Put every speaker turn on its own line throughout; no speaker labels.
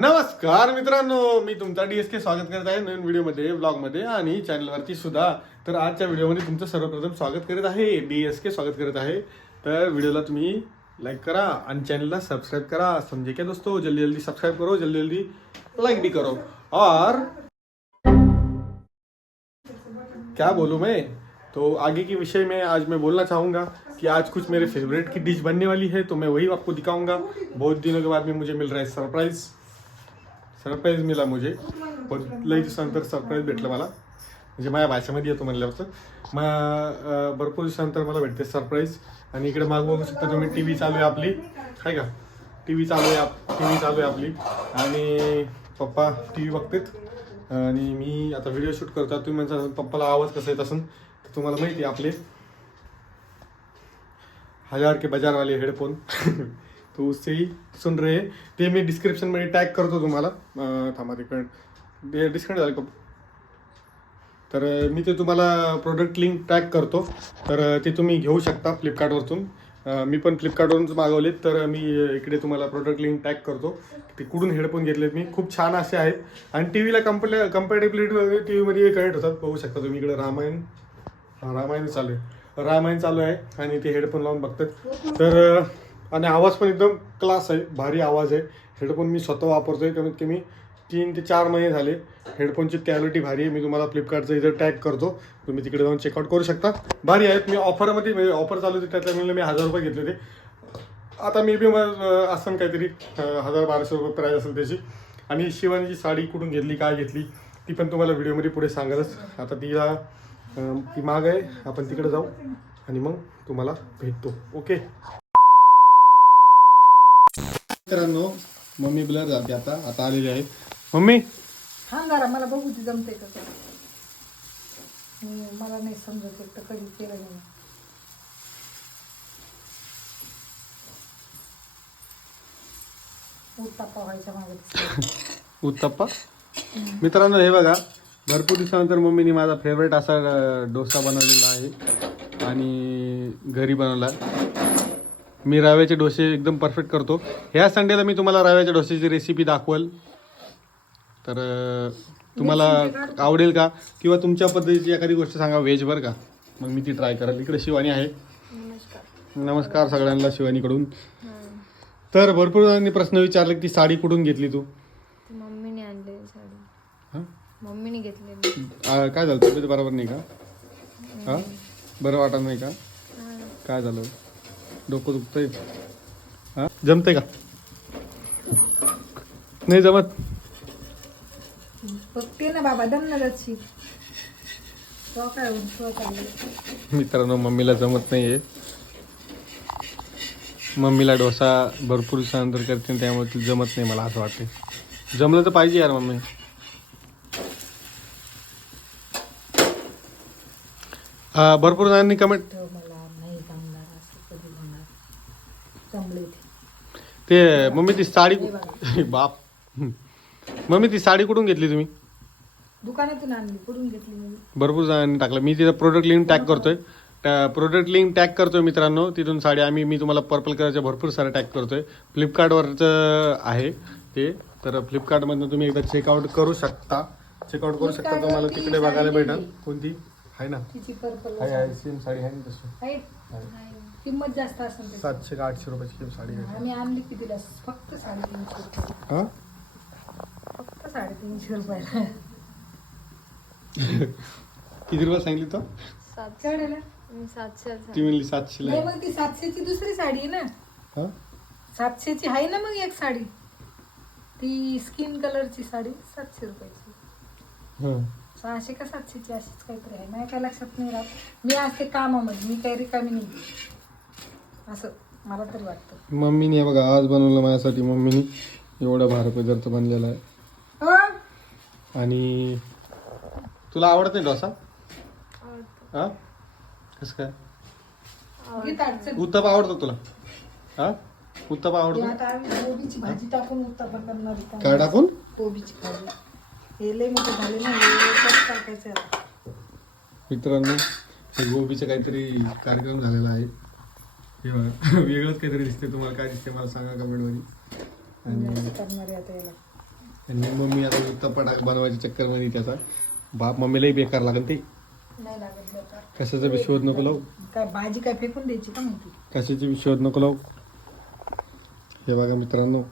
नमस्कार मित्रांनो मी तुमचा डीएसके स्वागत करत आहे नवीन व्हिडिओमध्ये ब्लॉगमध्ये आणि चॅनलवरती सुद्धा. तर आजच्या व्हिडिओमध्ये तुमचं सर्वप्रथम स्वागत करत आहे डीएसके स्वागत करत आहे. तर व्हिडिओला तुम्ही लाईक करा आणि चॅनलला सबस्क्राईब करा. समझे म्हणजे क्या दोस्तों? जल्दी जल्दी सब्सक्राइब करो जल्दी जल्दी लाइक भी करो. और क्या बोलूँ मैं? तो आगे के विषय में आज मैं बोलना चाहूँगा कि आज कुछ मेरे फेवरेट की डिश बनने वाली है तो मैं वही आपको दिखाऊंगा। बहुत दिनों के बाद में मुझे मिल रहा है सरप्राइज सरप्राईज मिला मुझे. पण लई दिवसानंतर सरप्राईज भेटलं मला. म्हणजे माझ्या भाषेमध्ये येतो म्हणल्यावर. मा भरपूर दिवसानंतर मला भेटते सरप्राईज आणि इकडे माग बघू शकता तुम्ही टी व्ही चालू आहे आपली. काय का? टी व्ही चालू आहे आप टी व्ही चालू आहे आपली. आणि पप्पा टी व्ही बघतेत. आणि मी आता व्हिडिओ शूट करतो. तुम्ही म्हणता पप्पाला आवाज कसा येत असेल तर तुम्हाला माहिती आहे आपले. हजार के बाजारवाले हेडफोन. तो उससे ही सुन रहे ते मी डिस्क्रिप्शनमध्ये टॅग करतो तुम्हाला. थांबा तिकडे. ते डिस्काउंट झालं का? तर मी ते तुम्हाला प्रोडक्ट लिंक टॅग करतो. तर ते तुम्ही घेऊ शकता फ्लिपकार्टवरतून मी पण फ्लिपकार्टवरूनच मागवलेत. तर मी इकडे तुम्हाला प्रोडक्ट लिंक टॅग करतो. ते कुठून हेडफोन घेतलेत मी. खूप छान असे आहेत. आणि टी व्हीला कम्पले कम्पॅटेबिलिटी वगैरे टी व्हीमध्ये कनेक्ट होतात. बघू शकता तुम्ही इकडे रामायण. रामायण चालू आहे. रामायण चालू आहे आणि ते हेडफोन लावून बघतात. तर आणि आवाज पण एकदम क्लास आहे भारी आवाज आहे. हेडफोन मी स्वतः वापरतो आहे कमीत कमी तीन ते चार महिने झाले. हेडफोनची क्वालिटी भारी आहे मी तुम्हाला फ्लिपकार्टचं इथं टॅग करतो. तुम्ही तिकडे जाऊन चेकआउट करू शकता. भारी आहेत मी ऑफरमध्ये म्हणजे ऑफर चालू होती त्याच्या मी हजार रुपये घेतले होते. आता मे बी असं काहीतरी हजार बाराशे रुपये प्राईज असेल त्याची. आणि शिवानीची साडी कुठून घेतली काय घेतली ती पण तुम्हाला व्हिडिओमध्ये पुढे सांगालच. आता तिला ती माग आहे आपण तिकडे जाऊ. आणि मग तुम्हाला भेटतो. ओके मित्रांनो मम्मी ब्लर जाते आता आता आलेली आहे. मम्मी?
हा जरा मला बघू ती जमते का ते. मी मला नाही समजत एक तर कधी केलं नाही. उत्तापा व्हायच्या मागे.
उत्तप्पा? मित्रांनो हे बघा भरपूर दिवसानंतर मम्मीने माझा फेवरेट असा अं, डोसा बनवलेला आहे. आणि घरी बनवला. मी रव्याचे डोसे एकदम परफेक्ट करतो. ह्या संडेला मी तुम्हाला रव्याच्या डोश्याची रेसिपी दाखवल. तर तुम्हाला आवडेल का? किंवा तुमच्या पद्धतीची एखादी गोष्ट सांगा व्हेज बरं का? मग मी ती ट्राय करेल. इकडे शिवानी आहे. नमस्कार. सगळ्यांना शिवानीकडून. तर भरपूर जणांनी प्रश्न विचारले की साडी कुठून घेतली तू?
मम्मीने आणलेली साडी.
हां?
मम्मीने घेतलेली.
आ, काय झालं? तब्येत बरोबर नाही का? हा? बरं वाटत नाही का? काय झालं? डोकं दुखतंय. हा? जमतंय का? नाही जमत?
बघते ना बाबा तो काय तो काय.
मित्रांनो मम्मीला जमत नाहीये. मम्मीला डोसा भरपूर दिवसानंतर करते आणि त्यामुळे ती जमत नाही मला असं वाटते जमलं तर पाहिजे यार मम्मी. हा, भरपूर जणांनी कमेंट
तो मला नाही जमणार असं कधी होणार जमले ते
मम्मी ती साडी बाप. मम्मी ती साडी कुठून घेतली तुम्ही?
दुकानातून आणली कुठून घेतली मी
भरपूर जणांनी टाकलं मी तिथं प्रोडक्ट लिंक टॅग करतोय. प्रोडक्ट लिंक टॅग करतोय मित्रांनो. तिथून साडी आम्ही मी तुम्हाला पर्पल कलरच्या भरपूर साऱ्या टॅग करतोय. फ्लिपकार्टवरचं आहे ते. तर फ्लिपकार्टमधनं तुम्ही एकदा चेकआउट करू शकता. चेकआउट करू शकता तुम्हाला
फ्लिपकार्टवरती
तिकडे बघायला
साडी
भेटेल कोणती? आहे. ना?
तिची पर्पल
आहे आहे सेम साडी आहे ना तशी.
आहे. किंमत जास्त असेल त्याची.
सातशे का आठशे रुपयाची साडी आहे.
आम्ही आणली कितीला फक्त साडेतीनशे रुपये.
हा?
फक्त साडेतीनशे रुपयाला.
किती रुपये सांगितली
सातशे.
ती म्हणली सातशेला
नाही
आहे.
मग ती सातशेची दुसरी साडी आहे ना.
हा?
सातशेची आहे ना मग एक साडी? ती स्किन कलरची साडी सातशे रुपयाची.
हा.
सहाशे का सातशेची अशीच काहीतरी आहे? माझ्या काय लक्षात नाही राहत. मी असते कामामध्ये मी काही रिकामी नाही असं मला तरी वाटतं.
मम्मीने बघा आज बनवलं माझ्यासाठी मम्मीने. एवढा भारी पदार्थ बनलेला आहे.
हो?
आणि तुला आवडत नाही डोसा हा? कसं काय? उत्तप आवडतो तुला? हा? उत्तप आवडतो?
आता आम्ही कोबीची भाजी टाकून उत्तापा करणार होता.
काय टाकून?
कोबीची भाजी. हे लय मोठे झाले ना हे एकच टाकायचं आहे आता.
मित्रांनो हे गोबीचा काहीतरी कार्यक्रम झालेला आहे. हे बघा वेगळंच काहीतरी दिसते तुम्हाला काय दिसते मला सांगा कमेंटमध्ये.
करणार आता याला.
आणि मम्मी आता उत्तपटाक बनवायच्या चक्करमध्ये त्याचा. बाप मम्मीलाही बेकार लागेल ते.
नाही लागत बेकार.
कशाचा बी शोध नको लावू.
काय भाजी काय फेकून द्यायची का माहिती
कशाची बी शोध नको लावू. हे बघा मित्रांनो.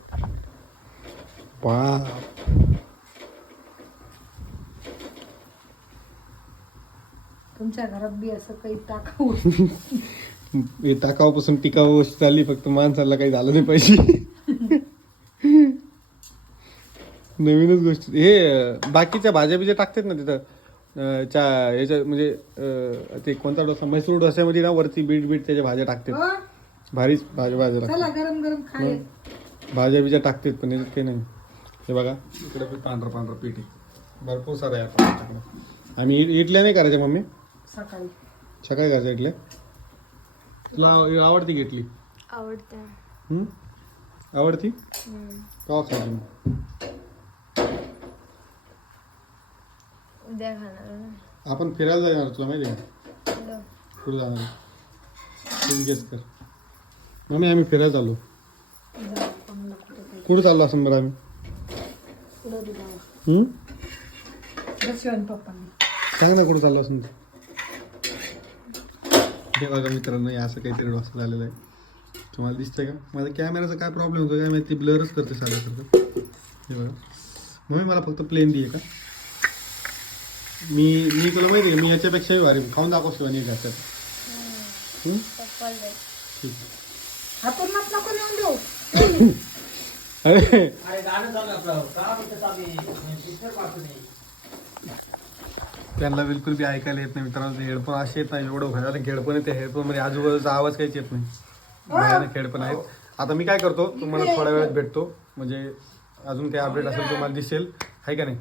बाप.
तुमच्या घरात बी असं काही टाकावं.
टाकावापासून टिकाव चालली फक्त माणसाला काही झालं नाही पाहिजे. नवीनच गोष्ट. हे बाकीच्या भाज्या बिज्या टाकतात ना तिथं? च्या याच्या म्हणजे ते कोणता डोसा? म्हैसूर डोस्यामध्ये ना वरती बीट बीट त्याच्या भाज्या टाकतात.
हो,
भारीच भाज्या भाज्या
खाय
भाज्या बिज्या टाकतात पण याच्यात काही नाही. हे बघा इकडे पांढरं पांढरं पीठ आहे. भरपूर सारं आहे आम्ही इड- इडल्या नाही करायच्या मम्मी?
सकाळी.
सकाळी करायच्या इडल्या? तुला आवडती घेतली?
आवडते.
हम्म? आवडती?
हम्म.
का खायची मग?
उद्या खाणार ना
आपण फिरायला जाणार तुला माहिती आहे का. कुठं जाणार तू गेस कर. मम्मी आम्ही फिरायला चाललो.
कुठं
चाललो असं बरं आम्ही? हम्म? सांग ना कुठं चाललो असं. हे बघा मित्रांनो हे असं काहीतरी डोसा झालेलं आहे. तुम्हाला दिसतंय का? माझ्या कॅमेराचा काय प्रॉब्लेम होतो काय माहिती? ब्लरच करते सारखं हे बघा. मम्मी मला फक्त प्लेन दे का? मी मी तुला माहिती आहे मी याच्यापेक्षाही भारी खाऊन दाखव शिवानी घ्यायचं. ठीक. अरे. त्यांना बिलकुल बी ऐकायला येत नाही मित्रांनो हेडफोन असे येत नाही एवढं भयानक हेडफोन येते हेडफोनमध्ये आजूबाजूचा आवाज काहीच येत नाही. भयानक हेडफोन आहेत. आता मी काय करतो तुम्हाला थोड्या वेळात भेटतो. म्हणजे अजून काही अपडेट असेल तुम्हाला दिसेल. आहे का नाही?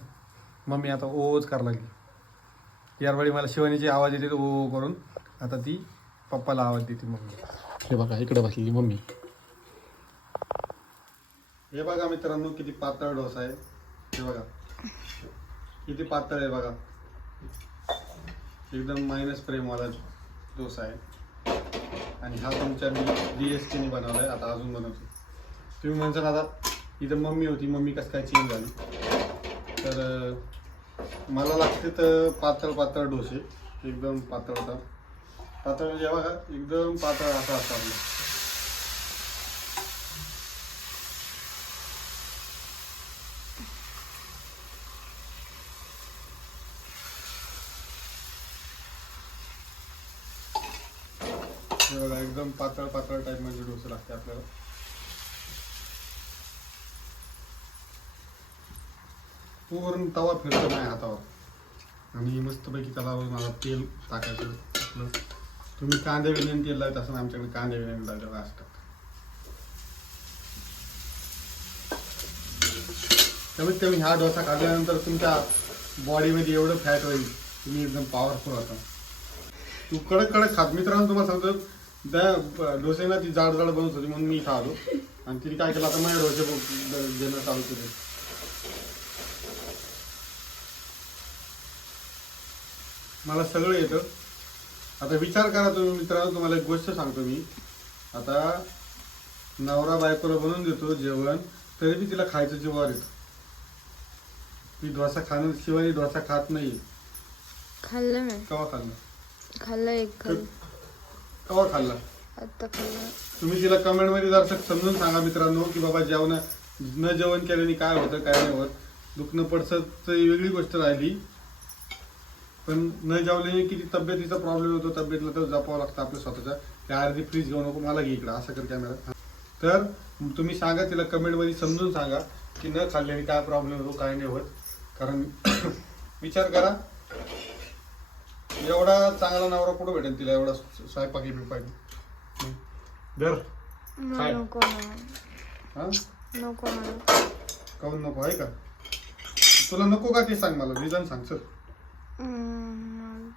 मम्मी आता ओच करायला लागली. यारवेळी मला शिवानीची आवाज येते ओ ओ करून आता ती पप्पाला आवाज देते मम्मी. हे बघा इकडे बसलेली मम्मी. हे बघा मित्रांनो किती पातळ डोसा आहे. हे बघा. किती पातळ आहे बघा. एकदम मायनस प्रेमवाला डोसा आहे. आणि हा तुमच्या मी डी एस टीने बनवला आहे आता अजून बनवतो. तुम्ही म्हणसाल आता इथं मम्मी होती. मम्मी कसं काय चेंज झाली? तर मला लागते तर पातळ पातळ डोसे. एकदम पातळ होता पातळ म्हणजे बघा एकदम पातळ असा असतो बघा एकदम पातळ पातळ टाईपमध्ये डोसे लागते आपल्याला. पूर्ण तवा फिरतो नाही हातावर. आणि मस्तपैकी त्याला मला तेल टाकायचं. आपलं तुम्ही कांदे विण्याने तेल लावत असं आमच्याकडे कांदे विण्याने लावलेलं असतात. कमीत कमी हा डोसा खाल्ल्यानंतर तुमच्या बॉडीमध्ये एवढं फॅट होईल तुम्ही एकदम पॉवरफुल होता. तू कडक कडक खात. मित्रांनो तुम्हाला सांगतो त्या डोसेना ती जाड जाड बनवत होती म्हणून मी इथं आलो. आणि तिने काय केलं आता माझ्या डोसे देणं चालू केले मला सगळं येतं. आता विचार करा तुम्ही मित्रांनो तुम्हाला एक गोष्ट सांगतो मी. आता नवरा बायकोला बनवून देतो जेवण तरी बी तिला खायचं जीवावर येतं. ती डोसा खाणं शिवाय डोसा खात नाही
खाल्लं मी.
कवा खाल्ला?
खाल्लं एक
कवा खाल्ला? तुम्ही तिला कमेंटमध्ये जर समजून सांगा मित्रांनो की बाबा जेवण न जेवण केल्याने काय होतं काय नाही होत. दुखणं पडसं वेगळी गोष्ट राहिली. पण न जेवल्याने किती तब्येतीचा प्रॉब्लेम होतो तब्येतला तर जपावं लागतं आपल्या स्वतःच्या त्या अर्धी फ्रीज घेऊ नको मला घे इकडं असं कर कॅमेरा तर तुम्ही सांगा तिला कमेंटमध्ये समजून सांगा की न खाल्ल्याने काय प्रॉब्लेम होतो काय नाही होत. कारण विचार करा एवढा चांगला नवरा कुठं भेटेल तिला? एवढा स्वयंपाकी बिपाकी? दर
मला
काय?
नको. ना
हा?
नको मला
काऊन नको? आहे का? तुला नको का ते सांग मला? रिझन सांग सर
हम्म,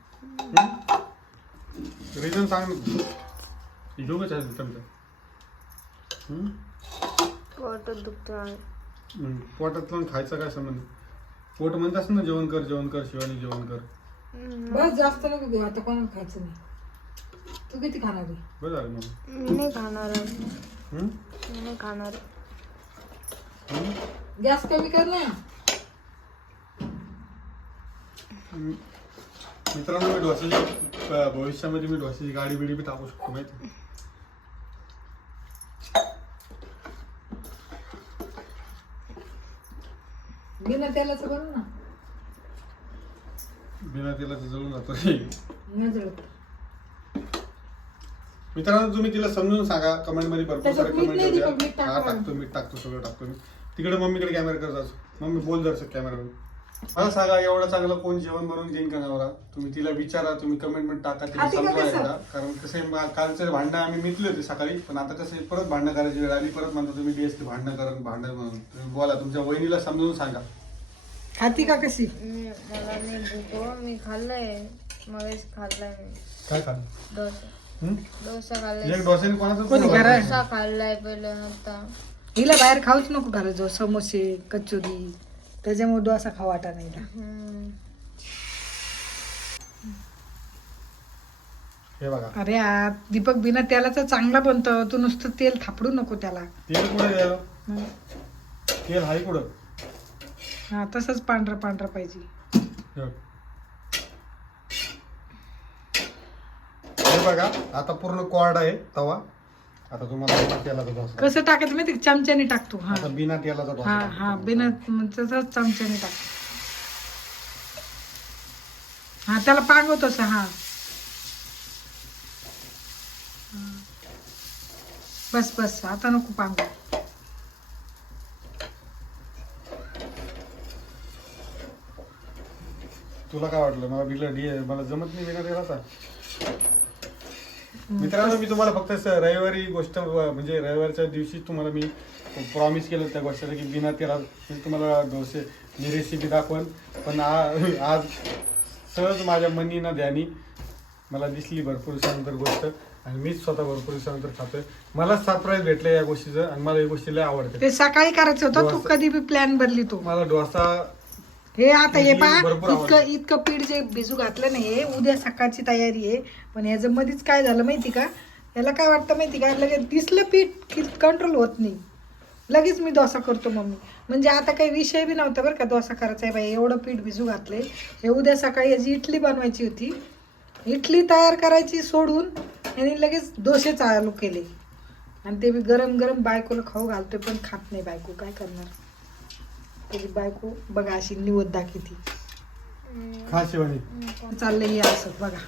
रिझन सांग ना घेऊ का हम्म?
पोटात दुखतं आहे.
हम्म. पोटातलं खायचा काय संबंध? पोट म्हणतास ना जेवण कर जेवण कर शिवानी जेवण कर.
बस जास्त नको देऊ आता कोणाला खायचं नाही. तू किती खाणार आहे?
बरं झालं मग.
मी नाही खाणार? मी नाही?
गॅस कमी कर ना.
मित्रांनो मी डोसाची अं, भविष्यामध्ये मी डोसाची गाडी बिडी बी टाकू शकतो माहिती
बिना तेलाचं बनव ना.
बिना तेलाचं जळून जातो.
जळत.
मित्रांनो तुम्ही तिला समजून सांगा. कमेंटमध्ये भरपूर
त्याच्यात
सारे
मीठ
कमेंट
नाही
द्या.
दीपक, मीठ टाक
हा. टाकतो मीठ टाकतो सगळं टाकतो मी. तिकडे मम्मीकडे कॅमेरा करत मम्मी बोल जर कॅमेरा मला सांगा एवढं चांगलं कोण जेवण बनवून देईन का नवरा? तुम्ही तिला विचारा तुम्ही कमेंटमध्ये टाका तिला समजा
कसं?
एकदा कारण कसं आहे, मा- कालचं भांडणं आम्ही मिटले होते सकाळी पण आता कसं आहे, परत भांडणं करायची वेळ आली परत म्हणतो तुम्ही डीएसटी भांडणं करा भांडण म्हणून. तुम्ही बोला तुमच्या वहिनीला समजून सांगा.
खाती का कशी
मी मला नाही भूक हो. मी खाल्लंय मग खाल्लाय? मी
काय खाल
डोसा डोसा खाल्लाय?
एक डोस्याने कोणाचं
कोणी घरा-
डोसा खाल्लाय पहिलं आता
हिला बाहेर खाऊच नको घालत जो समोसे कचोरी त्याच्यामुळे डोसा खावा वाटा नाही हिला.
हम्म.
हे बघा.
अरे आ, दीपक बिना तेलाचा चांगला बनतो. तू नुसतं तेल थापडू नको त्याला.
तेल कुठं
हं.
तेल आहे कुठं?
हा तसंच पांढरा पांढरा पाहिजे
हे बघ. आता पूर्ण कॉर्ड आहे तवा आता तुम्हाला बिना तेलाचा डोसा
कसं टाकायचं माहिती का? चमच्याने टाकतो हा
आता बिना तेलाचा
हा
टाकतो.
हा बिना तसंच चमच्याने टाक हा त्याला पांगवतो असं हा हा. बस बस आता नको पांगव
तुला काय वाटलं? मला बिल डी मला जमत नाही बिना तेलाचा मित्रांनो मी तुम्हाला फक्त स- रविवारी गोष्ट म्हणजे रविवारच्या दिवशी तुम्हाला मी प्रॉमिस केलं त्या गोष्टीला की बिना तेला मी तुम्हाला डोसे मी रेसिपी दाखवन. पण आ- आज सहज माझ्या मनीनं ध्यानी मला दिसली भरपूर दिवसानंतर गोष्ट आणि मीच स्वतः भरपूर दिवसानंतर खातोय. मला सरप्राईज भेटलं या गोष्टीचं आणि मला ही गोष्टी लय आवडते
ते सकाळी करायचं होतं तू
डोसा.
कधी बी प्लॅन बदली तू.
मला डोसा
हे आता हे
इडली
पहा
भरपूर
इतकं. इतकं पीठ जे भिजू घातलं नाही हे उद्या सकाळची तयारी आहे. पण ह्याचं मध्येच काय झालं माहिती का? याला काय वाटतं माहिती का? लगेच दिसलं पीठ कंट्रोल होत नाही. लगेच मी डोसा करतो मम्मी. म्हणजे आता काही विषय बी नव्हता बरं का डोसा करायचा. आहे बाई एवढं पीठ भिजू घातले हे उद्या सकाळी याची इडली बनवायची होती. इडली तयार करायची सोडून यांनी लगेच डोसे चालू केले. आणि ते बी गरम गरम बायकोला खाऊ घालतोय पण खात नाही बायको. काय करणार? त्याची बायको बघा अशी निवत दाखवती.
खा शिवानी
चाललंय हे असं बघा.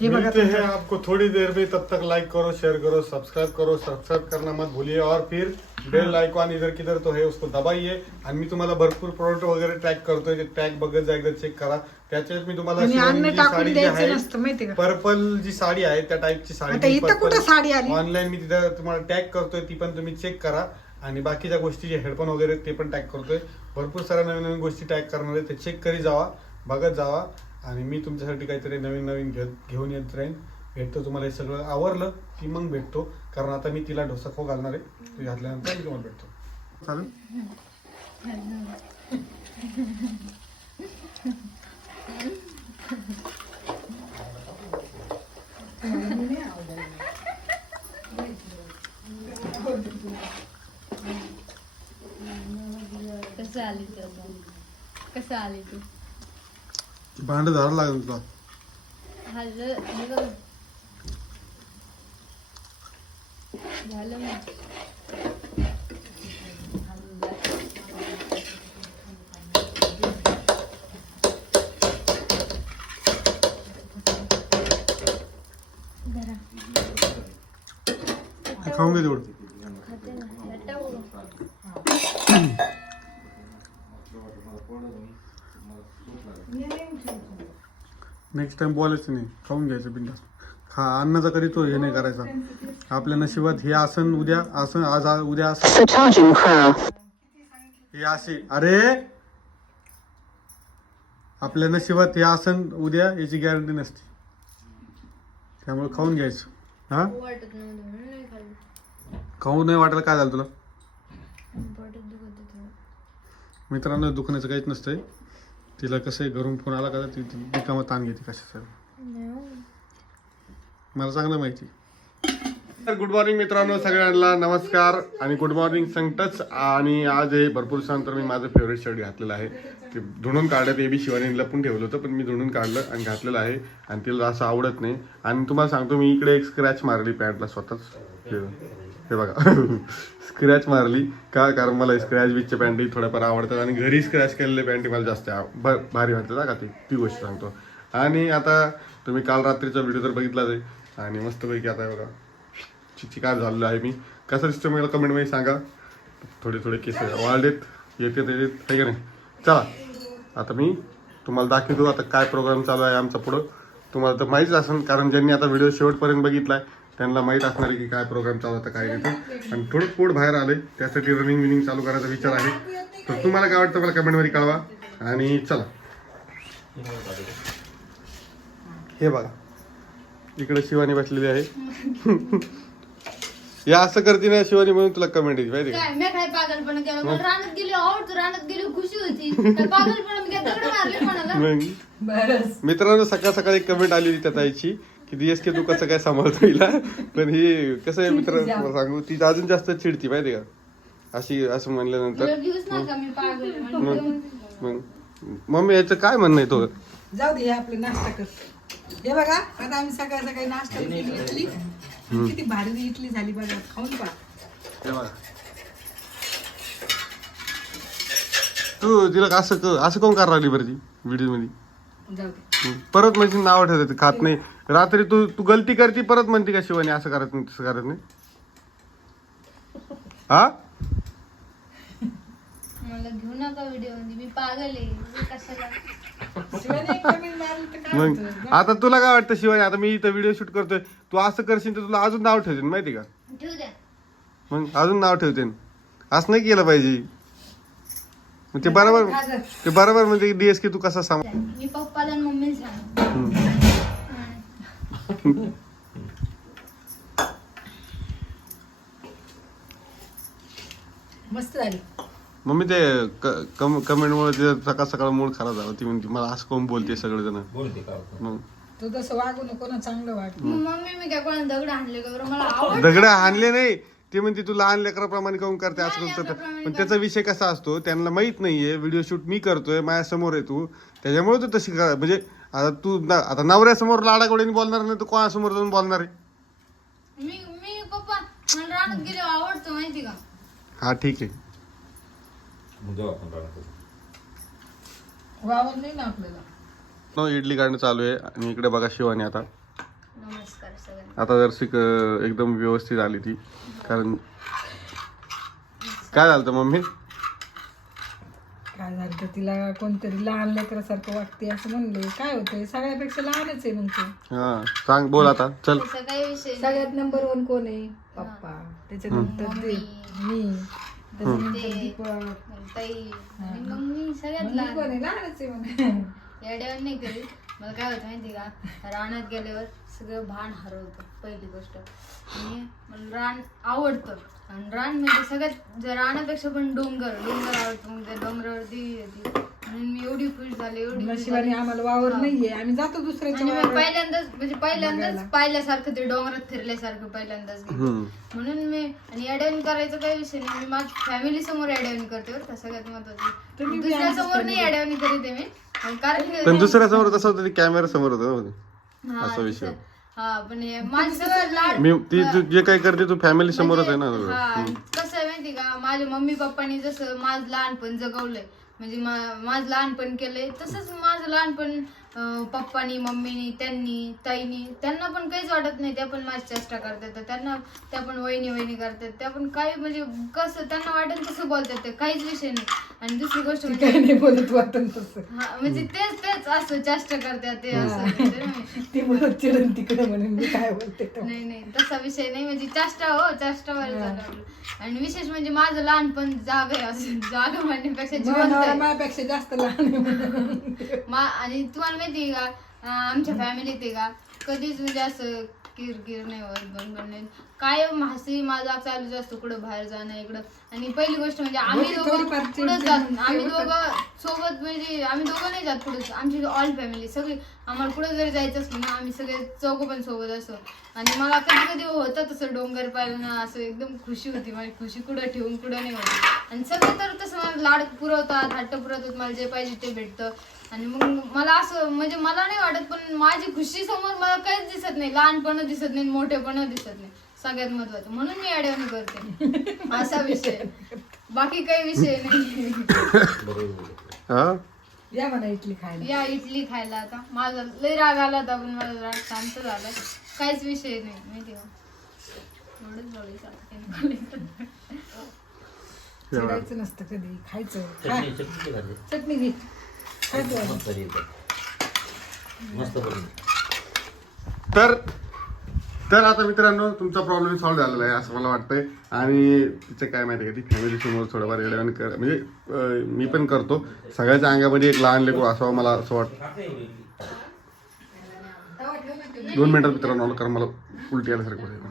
हे बघा
मिलते हैं आपको थोड़ी देर में तब तक लाइक करो शेयर करो सब्सक्राइब करो सब्सक्राइब करना मत भूलिए और फिर बेल आइकॉन इधर किधर तो है उसको दबाइए। आणि मी तुम्हाला भरपूर प्रोडक्ट वगैरे ट्रॅक करतोय ते ट्रॅक बघत जा एकदा चेक करा। त्याच्यात मी तुम्हाला
आणि
शिवानी
अन्न
जी
टाकून
साडी जी
द्यायचं
आहे
नसतं माहिती का?
पर्पल जी साडी आहे त्या टाईपची
आता
साडी
इथं कुठं साडी आली?
ऑनलाईन मी तिथं तुम्हाला टॅग करतोय ती पण तुम्ही चेक करा. आणि बाकीच्या गोष्टी जे हेडफोन वगैरे ते पण टॅग करतोय. भरपूर साऱ्या नवीन नवीन गोष्टी टॅग करणार आहे. ते चेक करी जावा बघत जावा. आणि मी तुमच्यासाठी काहीतरी नवीन नवीन घेत घेऊन येत राहीन. भेटतो तुम्हाला हे सगळं. आवरलं की मग भेटतो. कारण आता मी तिला डोसा खो घालणार आहे. ते घातल्यानंतर मी तुम्हाला भेटतो. चालेल?
कसं आली तू आता? कसं आली तू?
भांड लागेल तुला.
हा हे बघ. झालं
खाऊन घे तेवढं
खाते ना हट्टा बोलू.
नेक्स्ट टाइम बोलायचं नाही. खाऊन घ्यायचं बिंदास. खा अन्नाचा कधी तो हे नाही करायचा. आपल्या नशिबात हे आसन उद्या आसन आज उद्या आसन. हे असे अरे! आपल्या नशिबात हे आसन उद्या याची गॅरंटी नसते. त्यामुळे खाऊन घ्यायचं. हा?
वाटत नव्हतं म्हणून नाही खाल्लं
खाऊ नाही वाटायला काय झालं तुला? मित्रांनो दुखण्याचं काहीच नसतंय. तिला कसं आहे घरून फोन आला का ती रिकामा ताण घेते कशाचं. मला चांगलं माहिती. तर गुड मॉर्निंग मित्रांनो सगळ्यांना नमस्कार आणि गुड मॉर्निंग संकटच आणि आज हे भरपूर दिवसानंतर मी माझं फेवरेट शर्ट घातलेलं आहे. ते धुणून काढलं ते बी शिवानी लपून ठेवलं होतं पण मी धुणून काढलं आणि घातलेलं आहे. आणि तिला असं आवडत नाही. आणि तुम्हाला सांगतो मी इकडे एक स्क्रॅच मारली पॅन्टला स्वतःच. हे बघा. स्क्रॅच मारली. का? कारण मला स्क्रॅच बीचच्या पॅन्टी थोड्याफार आवडतात आणि घरी स्क्रॅच केलेले पॅन्टी मला जास्त आव- भारी वाटतात का? ती ती गोष्ट सांगतो. आणि आता तुम्ही काल रात्रीचा व्हिडिओ तर बघितलाच आहे. आणि मस्तपैकी आता बघा. बघा काय झालेलो आहे मी? कसं दिसतं मला कमेंटमध्ये सांगा. थोडे थोडे केस वाढलेत. येते येत आहे का नाही? चला. आता मी तुम्हाला दाखवतो आता काय प्रोग्राम चालू आहे आमचा पुढं. तुम्हाला तर माहीतच असेल कारण ज्यांनी आता व्हिडिओ शेवटपर्यंत बघितला आहे त्यांना माहीत असणार आहे की काय प्रोग्राम चालू होता काय नाही. आणि थोडं पोट बाहेर आले त्यासाठी रनिंग विनिंग चालू करायचा विचार आहे. तर तुम्हाला काय वाटतं मला कमेंटमध्ये कळवा. आणि चला. हे बघा. इकडे शिवानी बसलेली आहे. या असं करते ना शिवानी म्हणून तुला कमेंट येते माहिती का
काय मी काय पागलपणा केला? मला रानात गेली आवडतो रानात गेली खुशी होती. काय पागलपणा? मी काय दगड मारले कोणाला?
मग?
बस
मित्रांनो सकाळ सकाळी एक कमेंट आलेली त्या ताईची. की डीएस के तू कसं काय सांभाळतो हिला? पण ही कसं आहे मित्र सांगू ती अजून जास्त चिडती माहिती का? अशी असं म्हणल्यानंतर.
तुला घेऊच नका मी पागल म्हणून
मग मम्मी याचं काय म्हणणं आहे तो
जाऊ दे हे आपलं नाश्ता कर. हे बघा आता आम्ही सकाळी सकाळी नाश्ता केली इडली. किती भारी इडली झाली बघा खाऊन पहा.
तू तिला असं क- असं कोण करायला लागली बरं ती व्हिडिओमध्ये?
जाऊ दे.
परत म्हणजे नाव ठेवते खात नाही. रात्री तू तू गलती करती परत म्हणते का शिवानी असं करत नाही तसं करत नाही? हा?
मला घेऊ नका व्हिडिओमध्ये मी पागल आहे. मी कशाला?
शिवानी एक comment मारली तर काय
मग
होतं?
आता तुला काय वाटतं शिवानी आता मी इथं व्हिडिओ शूट करतोय. तू असं करशील तर तुला अजून नाव ठेवते माहिती का?
ठेवू द्या.
मग अजून नाव ठेवते असं नाही केलं पाहिजे. मग ते बरोबर. ते बरोबर म्हणजे डीएस की तू कसा साम
मी पप्पाला आणि मम्मीला सांग.
हम्म.
मस्त झाली.
मम्मी ते कमेंट मुळे ते सकाळ सकाळ मूड खराब झाला. ती म्हणते मला असं कोण बोलते सगळेजण? मग
तू तसं वागू नको ना चांगलं
मग मम्मी मी काय कोणा दगड आणले का बरं? मला आवड
दगड हाणले नाही. ते म्हणते तू लहान लेकराप्रमाणे काऊन करते असं करते
लेकराप्रमाणे
पण त्याचा विषय कसा असतो त्यांना माहीत नाहीये व्हिडिओ शूट मी करतोय माझ्यासमोर आहे तू. त्याच्यामुळे तू तशी करा म्हणजे आता तू ना- आता नवऱ्यासमोर लाडागोडीने बोलणार नाही तर कोणासमोर जाऊन बोलणार आहे?
मी मी पप्पा मला रानात गेले आवडतो माहिती का?
हा ठीक आहे.
वावर नाही ना आपल्याला.
no, इडली काढणं चालू आहे आणि इकडे बघा शिवानी आता.
नमस्कार सगळ्यांना.
आता जर शिक एकदम व्यवस्थित आली ती कारण काय झालं होतं मम्मी?
काय झालं तर तिला कोणतरी लहान लेकरासारखं वागते असं म्हणले. काय होतंय? सगळ्यापेक्षा लहानच आहे मग ते.
हा सांग बोल आता. चल.
तसं काही विषय नाही.
सगळ्यात नंबर वन कोण आहे? पप्पा. त्याच्यानंतर ते मी. त्याच्यानंतर दीपक.
ताई. आणि मग मी सगळ्यात
मग
लहान.
कोण आहे लहानच आहे म्हणे.
येड्यावर नाही करीत. मला काय होतं माहिती का? रानात गेल्यावर सगळं भान हरवतं पहिली गोष्ट. आणि मला रान आवडतं. आणि रान म्हणजे सगळ्यात जर रानापेक्षा पण डोंगर डोंगर आवडतो. मग त्या मी एवढी खुश झाले एवढी खुश
नशिबाने. आम्हाला वावर नाहीये. आम्ही जातो दुसऱ्याच्या
आणि मी
वावरात.
पहिल्यांदाच म्हणजे पहिल्यांदाच पाहिल्यासारखं ते डोंगरात फिरल्यासारखं पहिल्यांदाच गेले.
हम्म.
म्हणून मी आणि अडवण करायचं काही विषय नाही. मी माझ्या फॅमिली समोर अडवणी करते बरं का सगळ्यात महत्वाचं.
तुम्ही बी
दुसऱ्या
आमचीच
समोर नाही अडवणी करीत आहे मी. आणि कारण की-
पण दुसऱ्या समोर कसं होतं कॅमेरा समोर होतं ना
हा,
असा विषय.
दुसरं- हा पण हे माझं सगळं लाड
मी ती तू जे काही करते तू फॅमिली समोरच आहे ना
म्हणजे- हा कसं आहे माहिती का माझ्या मम्मी पप्पानी जसं माझं लहानपण जगवलंय म्हणजे मा- माझं लहानपण केलंय. तसंच माझं लहानपण पप्पानी मम्मीनी त्यांनी ताईनी त्यांना पण काहीच वाटत नाही त्या पण माझी चेष्टा करतात त्यांना त्या पण वहिनी वहिनी करतात त्या पण काही म्हणजे कसं त्यांना वाटेल तसं बोलतात ते काहीच विषय नाही आणि दुसरी गोष्ट म्हणजे
काही नाही बोलत वाटन तसं
हा म्हणजे तेच तेच असं चेष्टा करतात ते असं नाही.
ती बोलत चिडून तिकडे म्हणून मी काय बोलते तो.
नाही नाही तसा विषय नाही म्हणजे चेष्टा हो चेष्टा चालू. आणि विशेष म्हणजे माझं लहानपण जाग आहे असं जाग म्हणण्यापेक्षा जिवंत
नवरा
आहे.
माझ्यापेक्षा जास्त लहान आहे.
मा आणि तुम्हाला माहिती का आमच्या फॅमिलीत आहे का कधीच म्हणजे असं किरकिर नाही होत बनबन नाही. कायम हसी मजाक चालूच असतो कुठं बाहेर जाणं इकडं. आणि पहिली गोष्ट म्हणजे आम्ही दोघं
चिडचिड
जात. आम्ही. दोघं सोबत म्हणजे आम्ही दोघं नाही जात कुठं आमची ऑल फॅमिली सगळी. आम्हाला कुठं जरी जायचं असलं ना आम्ही सगळे चौघं पण सोबत असतो. आणि मला कधी कधी होतं तसं डोंगर पाहिलं असं एकदम खुशी होती माझी. खुशी कुठं ठेवून कुठं नाही होती. आणि सगळे तर तसं मला लाड पुरवतात हट्ट पुरवतात मला जे पाहिजे ते भेटतं. आणि मग मला असं म्हणजे मला नाही वाटत पण माझी खुशी समोर मला काहीच दिसत नाही. लहानपण दिसत नाही मोठेपण दिसत नाही. सगळ्यात महत्वाचं. म्हणून मी अडवणी करते. असा विषय. बाकी काही विषय नाही.
हा?
या म्हणा इडली खायला.
या इडली खायला आता. माझा लय राग आला होता पण माझा राग शांत झाला. काहीच विषय नाही. माहिती का एवढंच.
चिडायचं नसतं कधी. खायचं.
चटणी
घे. खायचं
मस्त एकदम. मस्त बनली.
तर तर आता मित्रांनो तुमचा प्रॉब्लेम सॉल्व्ह झालेला आहे असं मला वाटतंय आणि तिचं काय माहिती आहे का ती फॅमिली समोर थोडंफार येड्यावानी कर म्हणजे अं, मी पण करतो सगळ्याच्या अंगामध्ये एक लहान लेकरू असावं मला असं वाटतं दोन मिनिटात मित्रांनो आलो कारण मला उलटी आल्यासारखं